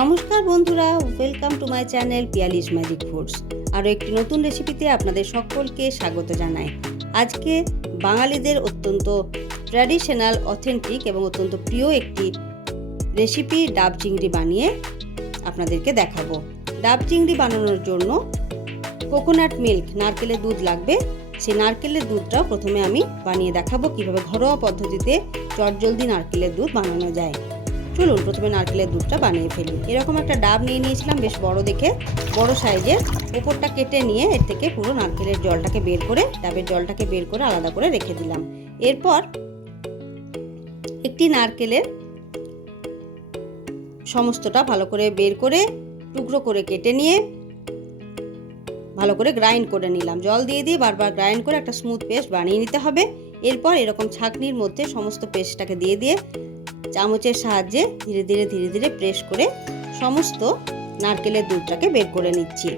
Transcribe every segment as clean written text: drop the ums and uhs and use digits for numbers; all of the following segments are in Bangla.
নমস্কার বন্ধুরা, welcome to my channel Piyali's magic foods. আরও একটি নতুন রেসিপিতে আপনাদের সকলকে স্বাগত জানাই। আজকে বাঙালিদের অত্যন্ত ট্র্যাডিশনাল, অথেন্টিক এবং অত্যন্ত প্রিয় একটি রেসিপি ডাব চিংড়ি বানিয়ে আপনাদেরকে দেখাবো। ডাব চিংড়ি বানানোর জন্য কোকোনাট মিল্ক, নারকেলের দুধ লাগবে। সেই নারকেলের দুধটাও প্রথমে আমি বানিয়ে দেখাবো কীভাবে ঘরোয়া পদ্ধতিতে চটজলদি নারকেলের দুধ বানানো যায়। চলুন প্রথমে নারকেলের দুধটা বানিয়ে ফেলি। এরকম একটা ডাব নিয়ে নিয়েছিলাম, বেশ বড় দেখে, বড় সাইজের। ওপরটা কেটে নিয়ে এর থেকে পুরো নারকেলের জলটাকে বের করে, ডাবের জলটাকে বের করে আলাদা করে রেখে দিলাম। এরপর একটি নারকেলের সমস্তটা ভালো করে বের করে টুকরো করে কেটে নিয়ে ভালো করে গ্রাইন্ড করে নিলাম। জল দিয়ে দিয়ে বারবার গ্রাইন্ড করে একটা স্মুথ পেস্ট বানিয়ে নিতে হবে। এরপর এরকম ছাঁকনির মধ্যে সমস্ত পেস্টটাকে দিয়ে দিয়ে চামচের সাহায্যে ধীরে ধীরে প্রেস করে সমস্ত নারকেলের দুধটাকে বের করে নিচ্ছি।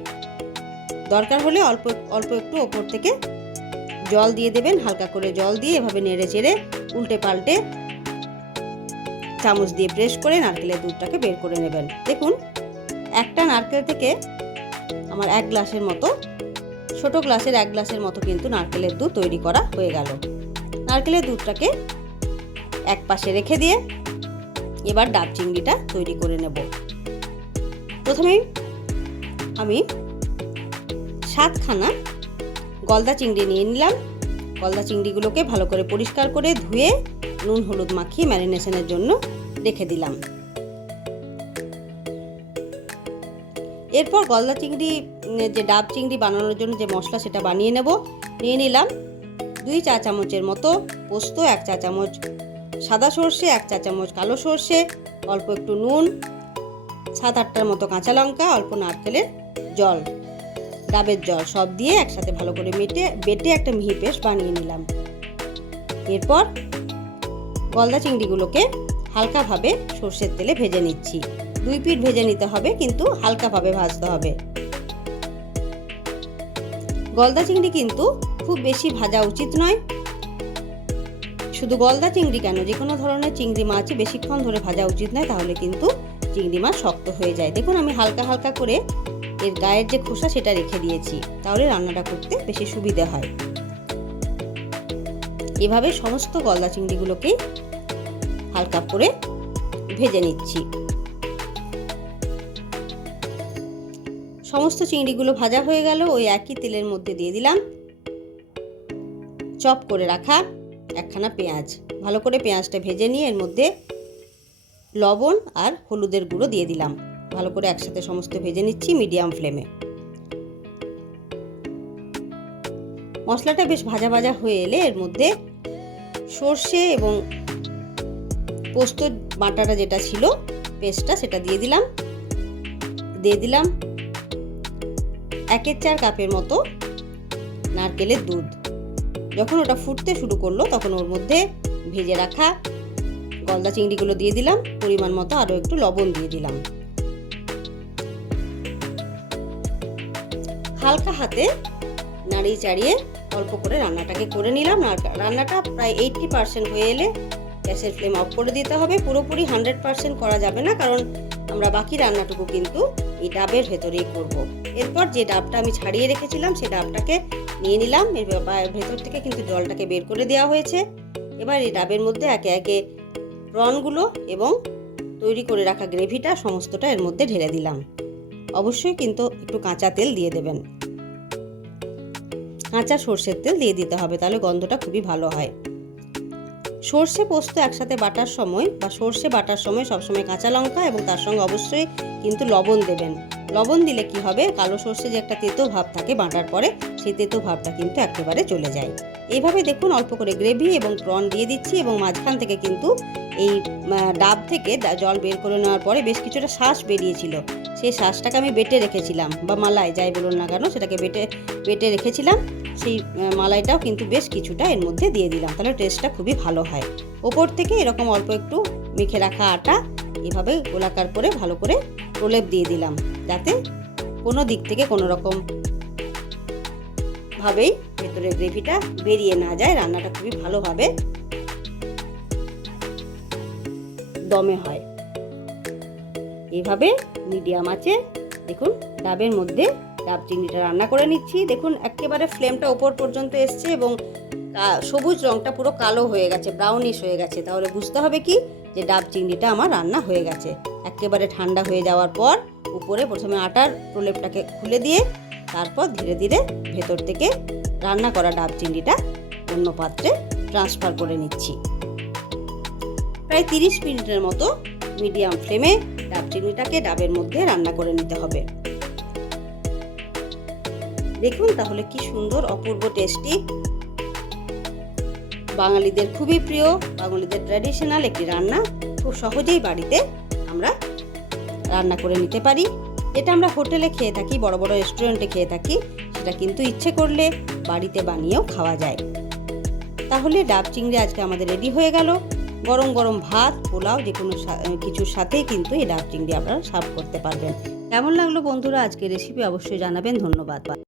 দরকার হলে অল্প অল্প একটু ওপর থেকে জল দিয়ে দেবেন। হালকা করে জল দিয়ে এভাবে নেড়ে চেড়ে উল্টে পাল্টে চামচ দিয়ে প্রেস করে নারকেলের দুধটাকে বের করে নেবেন। দেখুন, একটা নারকেল থেকে আমার 1 গ্লাসের মতো, ছোট গ্লাসের 1 গ্লাসের মতো কিন্তু নারকেলের দুধ তৈরি করা হয়ে গেল। নারকেলের দুধটাকে এক পাশে রেখে দিয়ে এবার ডাব চিংড়িটা তৈরি করে নেব। প্রথমেই আমি 7খানা গলদা চিংড়ি নিয়ে নিলাম। গলদা চিংড়িগুলোকে ভালো করে পরিষ্কার করে ধুয়ে নুন হলুদ মাখিয়ে ম্যারিনেশনের জন্য রেখে দিলাম। এরপর গলদা চিংড়ি, যে ডাব চিংড়ি বানানোর জন্য যে মশলা, সেটা বানিয়ে নেব। নিয়ে নিলাম 2 চা চামচের মতো পোস্ত, 1 চা চামচ সাদা সর্ষে, 1 চা চামচ কালো সর্ষে, অল্প একটু নুন, 7-8টার মতো কাঁচা লঙ্কা, অল্প নারকেলের জল, ডাবের জল, সব দিয়ে একসাথে ভালো করে বেটে একটা মিহি পেস্ট বানিয়ে নিলাম। এরপর গলদা চিংড়িগুলোকে হালকাভাবে সর্ষের তেলে ভেজে নিচ্ছি। 2 পিঠ ভেজে নিতে হবে, কিন্তু হালকাভাবে ভাজতে হবে। গলদা চিংড়ি কিন্তু খুব বেশি ভাজা উচিত নয়। শুধু গলদা চিংড়ি কেন, যে কোনো ধরনের চিংড়ি মাছই বেশিক্ষণ ধরে ভাজা উচিত নয়, তাহলে কিন্তু চিংড়ি মাছ শক্ত হয়ে যায়। দেখুন, আমি হালকা হালকা করে এর গায়ের যে খোসা সেটা রেখে দিয়েছি, তাহলে রান্নাটা করতে বেশি সুবিধে হয়। এভাবে সমস্ত গলদা চিংড়িগুলোকেই হালকা করে ভেজে নিচ্ছি। সমস্ত চিংড়িগুলো ভাজা হয়ে গেল। ওই একই তেলের মধ্যে দিয়ে দিলাম চপ করে রাখা 1খানা পেঁয়াজ। ভালো করে পেঁয়াজটা ভেজে নিয়ে এর মধ্যে লবণ আর হলুদের গুঁড়ো দিয়ে দিলাম। ভালো করে একসাথে সমস্ত ভেজে নিচ্ছি মিডিয়াম ফ্লেমে। মশলাটা বেশ ভাজা ভাজা হয়ে এলে এর মধ্যে সর্ষে এবং পোস্ত বাটাটা যেটা ছিল, পেস্টটা, সেটা দিয়ে দিলাম। 1/4 কাপের মতো নারকেলের দুধ। যখন ওটা ফুটতে শুরু করলো, তখন ওর মধ্যে ভেজে রাখা গলদা চিংড়িগুলো দিয়ে দিলাম। পরিমাণ মতো আরও একটু লবণ দিয়ে দিলাম। হালকা হাতে নাড়িয়ে চাড়িয়ে অল্প করে রান্নাটাকে করে নিলাম। রান্নাটা প্রায় 80% হয়ে এলে গ্যাসের ফ্লেম অফ করে দিতে হবে। পুরোপুরি 100% করা যাবে না, কারণ আমরা বাকি রান্নাটুকু কিন্তু এই ডাবের ভেতরেই করব। এরপর যে ডাবটা আমি ছাড়িয়ে রেখেছিলাম, সেই ডাবটাকে নিয়ে নিলাম। এর ভেতর থেকে কিন্তু জলটাকে বের করে দেওয়া হয়েছে। এবার এই ডাবের মধ্যে একে একে প্রনগুলো এবং তৈরি করে রাখা গ্রেভিটা সমস্তটা এর মধ্যে ঢেলে দিলাম। অবশ্যই কিন্তু একটু কাঁচা তেল দিয়ে দেবেন। কাঁচা সর্ষের তেল দিয়ে দিতে হবে, তাহলে গন্ধটা খুবই ভালো হয়। সর্ষে পোস্ত একসাথে বাটার সময় বা সর্ষে বাটার সময় সবসময় কাঁচা লঙ্কা এবং তার সঙ্গে অবশ্যই কিন্তু লবণ দেবেন। লবণ দিলে কি হবে, কালো সর্ষে যে একটা তেতো ভাব থাকে বাটার পরে, সেই তেতো ভাবটা কিন্তু একেবারে চলে যায়। এইভাবে দেখুন, অল্প করে গ্রেভি এবং প্রন দিয়ে দিচ্ছি এবং মাঝখান থেকে কিন্তু এই ডাব থেকে জল বের করে নেওয়ার পরে বেশ কিছুটা শাঁস বেরিয়েছিল। সেই শাঁসটাকে আমি বেটে রেখেছিলাম, বা মালাই যাই বলুন না কেন, সেটাকে বেটে রেখেছিলাম। সেই মালাইটাও কিন্তু বেশ কিছুটা এর মধ্যে দিয়ে দিলাম, তাহলে টেস্টটা খুবই ভালো হয়। ওপর থেকে এরকম অল্প একটু মেখে রাখা আটা এভাবে গোলাকার করে ভালো করে প্রলেপ দিয়ে দিলাম, যাতে কোনো দিক থেকে কোনো রকম ভাবেই ভেতরের গ্রেভিটা বেরিয়ে না যায়। রান্নাটা খুবই ভালোভাবে দমে হয়। এইভাবে মিডিয়াম আঁচে দেখুন ডাবের মধ্যে ডাব চিংড়িটা রান্না করে নিচ্ছি। দেখুন একেবারে ফ্লেমটা ওপর পর্যন্ত এসছে এবং সবুজ রঙটা পুরো কালো হয়ে গেছে, ব্রাউনিশ হয়ে গেছে। তাহলে বুঝতে হবে কি যে ডাব চিংড়িটা আমার রান্না হয়ে গেছে। একেবারে ঠান্ডা হয়ে যাওয়ার পর উপরে প্রথমে আটার প্রলেপটাকে খুলে দিয়ে তারপর ধীরে ধীরে ভেতর থেকে রান্না করা ডাব চিংড়িটা অন্য পাত্রে ট্রান্সফার করে নিচ্ছি। প্রায় 30 মিনিটের মতো মিডিয়াম ফ্লেমে ডাব চিংড়িটাকে ডাবের মধ্যে রান্না করে নিতে হবে। দেখুন তাহলে কি সুন্দর অপূর্ব টেস্টি, বাঙালিদের খুবই প্রিয়, বাঙালিদের ট্র্যাডিশনাল একটি রান্না খুব সহজেই বাড়িতে আমরা রান্না করে নিতে পারি। যেটা আমরা হোটেলে খেয়ে থাকি, বড় বড় রেস্টুরেন্টে খেয়ে থাকি, সেটা কিন্তু ইচ্ছে করলে বাড়িতে বানিয়েও খাওয়া যায়। তাহলে ডাব চিংড়ি আজকে আমাদের রেডি হয়ে গেল। গরম গরম ভাত, পোলাও যে কোনো কিছুর সাথেই কিন্তু এই ডাব চিংড়ি আপনারা সার্ভ করতে পারবেন। কেমন লাগলো বন্ধুরা আজকের রেসিপি অবশ্যই জানাবেন। ধন্যবাদ।